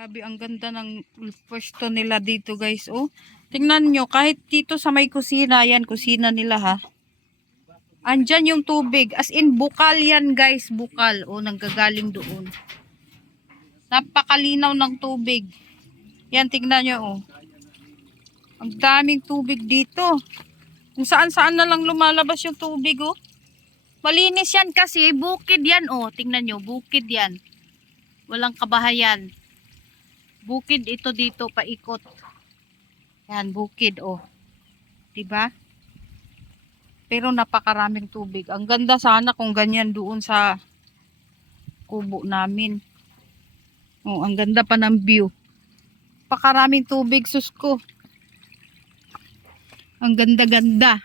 Grabe, ang ganda ng pwesto nila dito, guys. Oh, tingnan nyo, kahit dito sa may kusina, yan, kusina nila ha. Andyan yung tubig. As in, bukal yan, guys. Bukal. Oh, nanggagaling doon. Napakalinaw ng tubig. Yan, tingnan nyo, oh. Ang daming tubig dito. Kung saan-saan na lang lumalabas yung tubig, oh. Malinis yan kasi, bukid yan, oh. Tingnan nyo, bukid yan. Walang kabahayan. Bukid ito dito, paikot. Yan, bukid, oh. Diba? Pero napakaraming tubig. Ang ganda sana kung ganyan doon sa kubo namin. Oh, ang ganda pa ng view. Napakaraming tubig, sus ko. Ang ganda-ganda.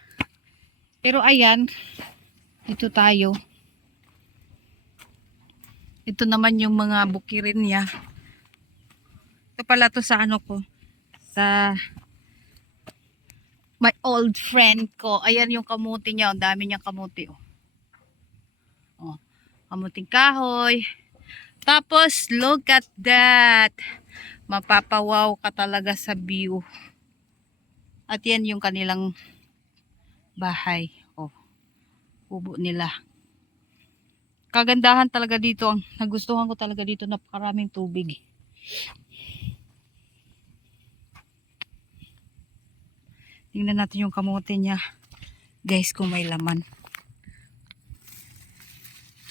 Pero ayan, dito tayo. Ito naman yung mga bukirin niya. Ito pala to sa ano ko. Sa my old friend ko. Ayan yung kamuti niya. Ang dami niyang kamuti. Oh. Oh, kamuting kahoy. Tapos, look at that. Mapapawaw ka talaga sa view. At yan yung kanilang bahay. Oh, kubo nila. Kagandahan talaga dito. Ang nagustuhan ko talaga dito, napakaraming tubig. Tingnan natin yung kamote niya. Guys, kung may laman.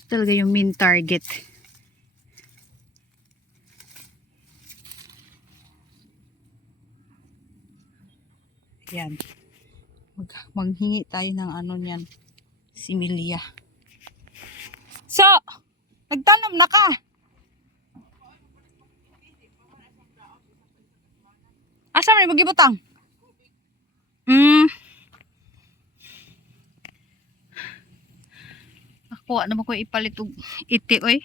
Ito talaga yung main target. Yan. Manghingi tayo ng ano niyan. Similia. So, nagtanom na ka. Asa man magibutang? Ako naman ko ipalit og iti oy.